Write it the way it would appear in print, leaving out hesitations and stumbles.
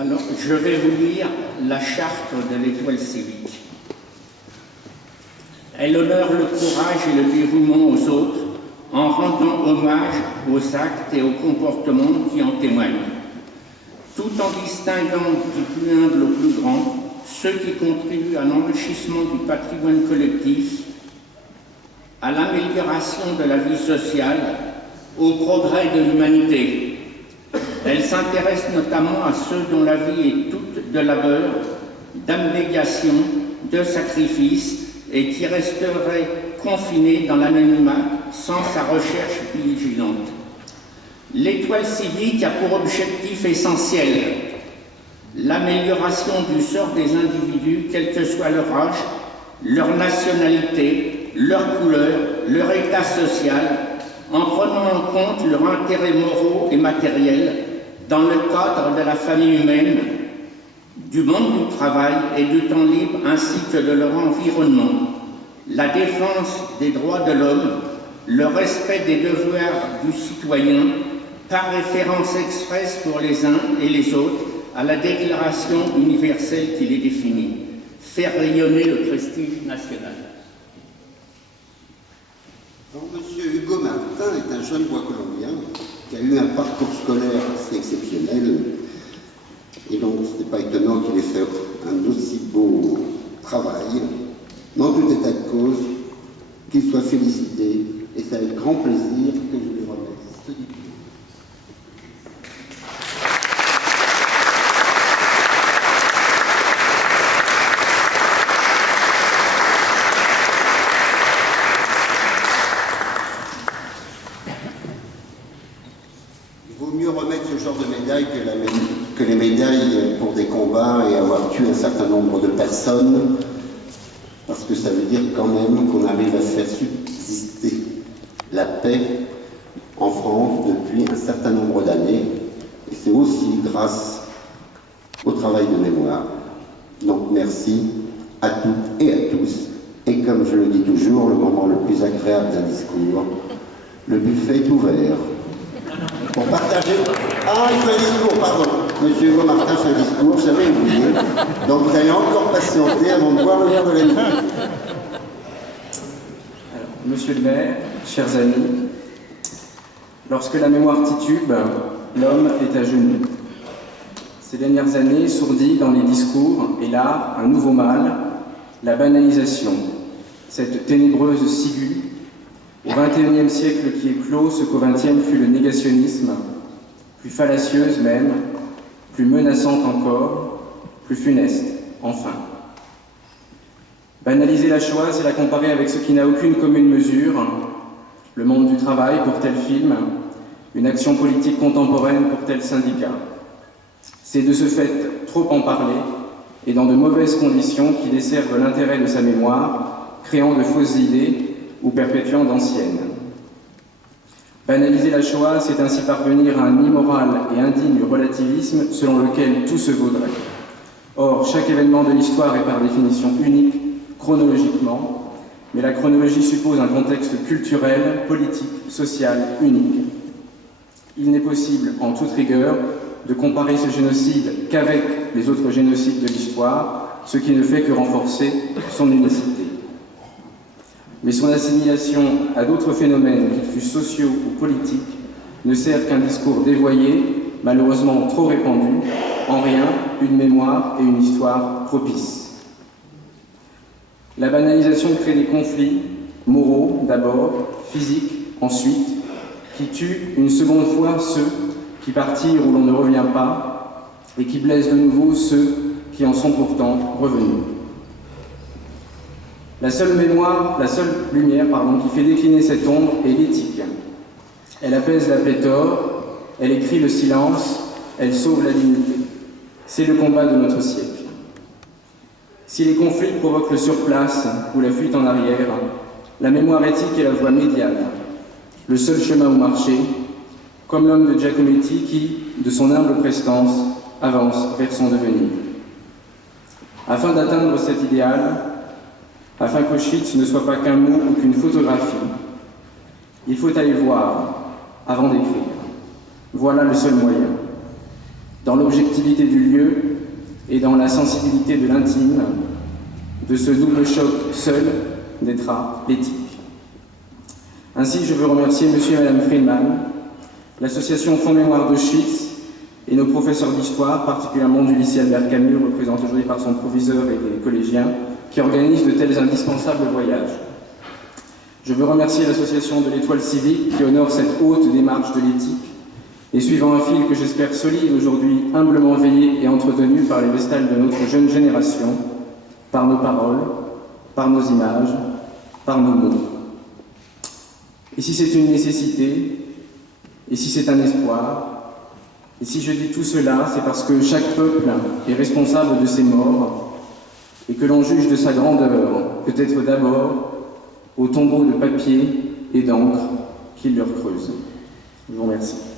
Alors, je vais vous lire la charte de l'Étoile civique. Elle honore le courage et le dévouement aux autres en rendant hommage aux actes et aux comportements qui en témoignent, tout en distinguant du plus humble au plus grand ceux qui contribuent à l'enrichissement du patrimoine collectif, à l'amélioration de la vie sociale, au progrès de l'humanité. Elle s'intéresse notamment à ceux dont la vie est toute de labeur, d'abnégation, de sacrifice et qui resteraient confinés dans l'anonymat sans sa recherche vigilante. L'Étoile civique a pour objectif essentiel l'amélioration du sort des individus, quel que soit leur âge, leur nationalité, leur couleur, leur état social, en prenant en compte leurs intérêts moraux et matériels dans le cadre de la famille humaine, du monde du travail et du temps libre ainsi que de leur environnement, la défense des droits de l'homme, le respect des devoirs du citoyen, par référence expresse pour les uns et les autres à la Déclaration universelle qui les définit, faire rayonner le prestige national. Alors, Monsieur Hugo Martin est un jeune bois colombien qui a eu un parcours scolaire assez exceptionnel, et donc ce n'est pas étonnant qu'il ait fait un aussi beau travail. Mais en tout état de cause, qu'il soit félicité, et c'est avec grand plaisir que je lui remets ce diplôme. Il vaut mieux remettre ce genre de médaille que les médailles pour des combats et avoir tué un certain nombre de personnes, parce que ça veut dire quand même qu'on arrive à faire subsister la paix en France depuis un certain nombre d'années, et c'est aussi grâce au travail de mémoire. Donc merci à toutes et à tous, et comme je le dis toujours, le moment le plus agréable d'un discours, le buffet est ouvert. Pour partager... Ah, il fait un discours, pardon. Monsieur Hugo Martin fait un discours, j'avais oublié. Donc vous allez encore patienter avant de boire le verre de la nuit. Monsieur le maire, chers amis, lorsque la mémoire titube, l'homme est à genoux. Ces dernières années sourdit dans les discours et là un nouveau mal, la banalisation, cette ténébreuse ciguë au XXIe siècle qui éclot ce qu'au XXe fut le négationnisme, plus fallacieuse même, plus menaçante encore, plus funeste, enfin. Banaliser la Shoah, c'est la comparer avec ce qui n'a aucune commune mesure, le monde du travail pour tel film, une action politique contemporaine pour tel syndicat. C'est de ce fait trop en parler, et dans de mauvaises conditions qui desservent l'intérêt de sa mémoire, créant de fausses idées ou perpétuant d'anciennes. Banaliser la Shoah, c'est ainsi parvenir à un immoral et indigne relativisme selon lequel tout se vaudrait. Or, chaque événement de l'histoire est par définition unique, chronologiquement, mais la chronologie suppose un contexte culturel, politique, social unique. Il n'est possible, en toute rigueur, de comparer ce génocide qu'avec les autres génocides de l'histoire, ce qui ne fait que renforcer son unicité. Mais son assimilation à d'autres phénomènes, qu'ils fussent sociaux ou politiques, ne sert qu'un discours dévoyé, malheureusement trop répandu, en rien une mémoire et une histoire propices. La banalisation crée des conflits, moraux d'abord, physiques ensuite, qui tuent une seconde fois ceux qui partirent où l'on ne revient pas et qui blessent de nouveau ceux qui en sont pourtant revenus. La seule lumière qui fait décliner cette ombre est l'éthique. Elle apaise la pléthore, elle écrit le silence, elle sauve la dignité. C'est le combat de notre siècle. Si les conflits provoquent le surplace ou la fuite en arrière, la mémoire éthique est la voie médiane, le seul chemin au marché, comme l'homme de Giacometti qui, de son humble prestance, avance vers son devenir. Afin d'atteindre cet idéal, afin qu'Auschwitz ne soit pas qu'un mot ou qu'une photographie, il faut aller voir avant d'écrire. Voilà le seul moyen. dans l'objectivité du lieu et dans la sensibilité de l'intime, de ce double choc seul naîtra l'éthique. Ainsi, je veux remercier Monsieur et Madame Friedman, l'association Fonds Mémoire d'Auschwitz et nos professeurs d'histoire, particulièrement du lycée Albert Camus, représenté aujourd'hui par son proviseur et des collégiens, qui organisent de tels indispensables voyages. Je veux remercier l'association de l'Étoile civique qui honore cette haute démarche de l'éthique et suivant un fil que j'espère solide aujourd'hui, humblement veillé et entretenu par les vestales de notre jeune génération, par nos paroles, par nos images, par nos mots. Et si c'est une nécessité, et si c'est un espoir, et si je dis tout cela, c'est parce que chaque peuple est responsable de ses morts et que l'on juge de sa grandeur, peut-être d'abord au tombeau de papier et d'encre qu'il leur creuse. Je vous remercie.